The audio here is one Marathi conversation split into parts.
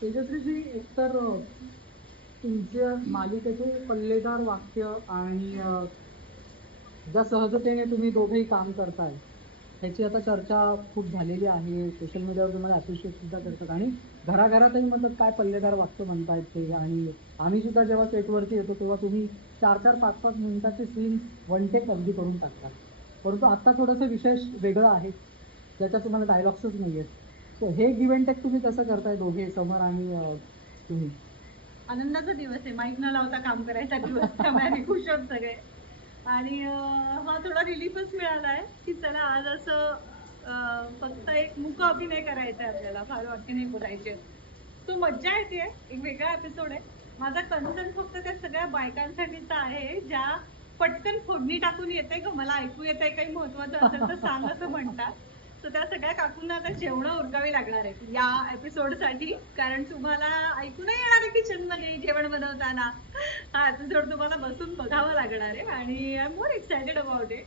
तेजस्वीजी, एकतर तुमच्या मालिकेचे पल्लेदार वाक्य आणि ज्या सहजतेने तुम्ही दोघेही काम करताय ह्याची आता चर्चा खूप झालेली आहे. सोशल मीडियावर तुम्हाला अप्रिशिएट सुद्धा करतात आणि घराघरातही म्हणतात काय पल्लेदार वाक्य म्हणतायत ते. आणि आम्ही सुद्धा जेव्हा सेटवरती येतो तेव्हा तुम्ही 4-4, 5-5 मिनिटाचे सीन वन टेक अगदी करून टाकतात. परंतु आता थोडंसं विशेष वेगळं आहे, ज्याच्यात तुम्हाला डायलॉग्सच नाही आहेत. तर हे गिव्ह अँड टेक तुम्ही कसं करताय दोघे, समर आणि तुम्ही? आनंदाचा दिवस आहे, माईक न लावता काम करायचा दिवस, त्यामुळे आम्ही खुश आहोत सगळे. आणि हा थोडा रिलीफच मिळाला आहे की चला आज असं फक्त एक मूक अभिनय करायचा आहे आपल्याला, फार वाक्य नाही बोलायचे. तो मज्जा येते, एक वेगळा एपिसोड आहे. माझा कन्सर्न फक्त त्या सगळ्या बायकांसाठीचा आहे ज्या पटकन फोडणी टाकून येते का मला ऐकू येत आहे, काही महत्वाचं असेल तर सांग असं म्हणतात. तर त्या सगळ्या काकूंना आता जेवणं उरकावी लागणार आहेत या एपिसोडसाठी, कारण तुम्हाला ऐकू नाही येणार आहे किचन मध्ये जेवण बनवताना. हा एपिसोड तुम्हाला बसून बघावा लागणार आहे आणि I am more excited about it.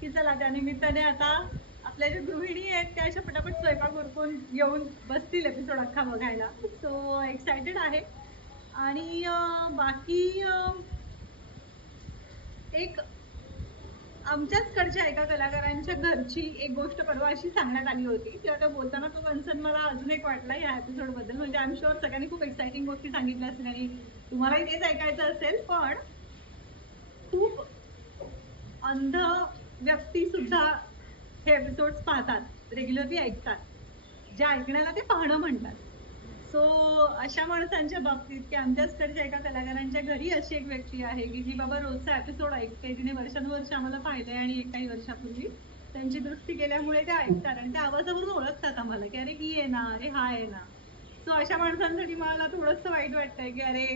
की चला त्या निमित्ताने आता आपल्या ज्या गृहिणी आहेत त्या अशा पटापट स्वयंपाक उरकून येऊन बसतील एपिसोड अख्खा बघायला. सो एक्सायटेड आहे. आणि बाकी एक आमच्याचकडच्या एका कलाकारांच्या घरची एक गोष्ट परवा अशी सांगण्यात आली होती की आता बोलताना तो कन्सर्न मला अजून एक वाटला या एपिसोड बद्दल. म्हणजे आय एम शुअर सगळ्यांनी खूप एक्साइटिंग गोष्टी सांगितल्या असतील आणि तुम्हालाही तेच ऐकायचं असेल, पण खूप अंध व्यक्ती सुद्धा हे एपिसोड पाहतात, रेग्युलरली ऐकतात. ज्या ऐकण्याला ते पाहणं म्हणतात. सो अशा माणसांच्या बाबतीत की आमच्याचकडच्या एका कलाकारांच्या घरी अशी एक व्यक्ती आहे की जी बाबा रोजचा एपिसोड ऐकते. तिने वर्षानुवर्ष आम्हाला पाहिलंय आणि काही वर्षापूर्वी त्यांची दृष्टी गेल्यामुळे ते ऐकतात आणि त्या आवाजावरून ओळखतात आम्हाला की अरे ही आहे ना, अरे हा आहे ना. सो अशा माणसांसाठी मला थोडंसं वाईट वाटतंय की अरे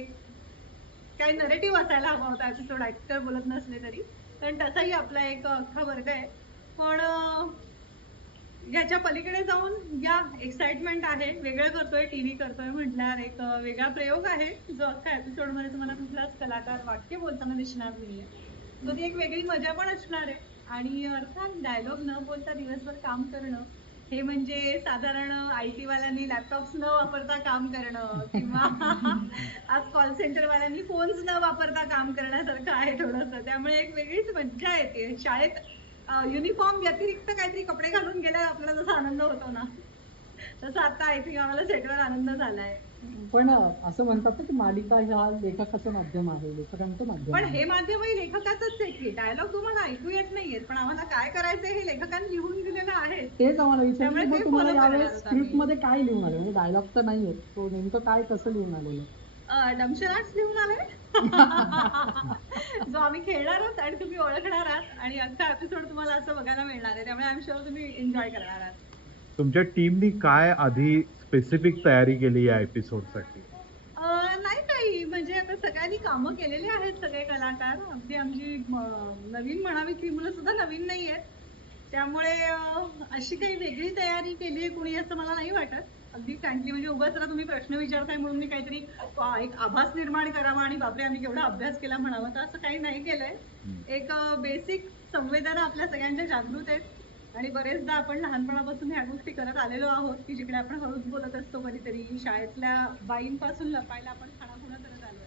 काही नरेटिव्ह असायला हवा होता एपिसोड ऍक्टर बोलत नसले तरी, कारण तसाही आपला एक अख्खा वर्ग आहे. पण याच्या पलीकडे जाऊन या एक्साइटमेंट आहे, वेगळं करतोय, टीव्ही करतोय म्हटल्यावर एक वेगळा प्रयोग आहे जो अख्खा एपिसोड मध्ये तुम्हाला कुठलाच कलाकार वाक्य बोलताना दिसणार नाहीये. तो ती एक वेगळी मजा पण असणार आहे. आणि अर्थात डायलॉग न बोलता दिवसभर काम करणं हे म्हणजे साधारण IT वाल्यांनी लॅपटॉप्स न वापरता काम करणं किंवा आज कॉल सेंटर वाल्यांनी फोन्स न वापरता काम करण्यासारखं आहे थोडंसं. त्यामुळे एक वेगळीच मज्जा येते. शाळेत युनिफॉर्म व्यतिरिक्त काहीतरी कपडे घालून गेल्यावर आपल्याला जसा आनंद होतो ना, तसं आता आय थिंक आम्हाला सेटवर आनंद झालाय. पण असं म्हणतात ना की मालिका ह्या लेखकाचं माध्यम आहे, लेखकांचं माध्यम पण आहे. हे माध्यमही लेखकाचंच आहे की डायलॉग तुम्हाला ऐकू येत नाहीयेत, पण आम्हाला काय करायचंय हे लेखकांनी लिहून दिलेलं आहे. तेच आम्हाला विचारायचं त्यामुळे की मग ते तुम्हाला फॉलो करणार यावेळेस आहोत स्क्रिप्ट आम्ही. मध्ये काय लिहून आलं, म्हणजे डायलॉग तर नाहीये, तो नेमकं काय कसं लिहून आलेलं? डमशराट्स लिहून आलाय. जो आम्ही खेळणार आहोत आणि तुम्ही ओळखणार आहात आणि अख्खा एपिसोड तुम्हाला असं बघायला मिळणार आहे. त्यामुळे आय एम शुअर तुम्ही एन्जॉय करणार आहात. तुमच्या टीमनी काय आधी स्पेसिफिक तयारी केली या एपिसोडसाठी? नाही काही, म्हणजे आता सगळ्यांनी कामं केलेली आहेत सगळे कलाकार. अगदी आमची नवीन म्हणावी ती मुलं सुद्धा नवीन नाहीयेत. त्यामुळे अशी काही वेगळी तयारी केली आहे कुणी असं मला नाही वाटत. अगदी फ्रँकली म्हणजे उगाच जरा तुम्ही प्रश्न विचारताय म्हणून मी काहीतरी एक आभास निर्माण करावा आणि बापरे आम्ही केवढा अभ्यास केला म्हणावा, तर असं काही नाही केलंय. हं. एक बेसिक संवेदना आपल्या सगळ्यांच्या जागृत आहेत. आणि बरेचदा आपण लहानपणापासून ह्या गोष्टी करत आलेलो आहोत की जिकडे आपण हळूच बोलत असतो कधीतरी, शाळेतल्या बाईंपासून लपायला आपण खाणाखुणा करत आलोय.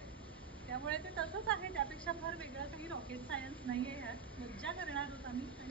त्यामुळे ते तसंच आहे, त्यापेक्षा फार वेगळं काही रॉकेट सायन्स नाहीये. ह्यात मज्जा करणार आहोत आम्ही आणि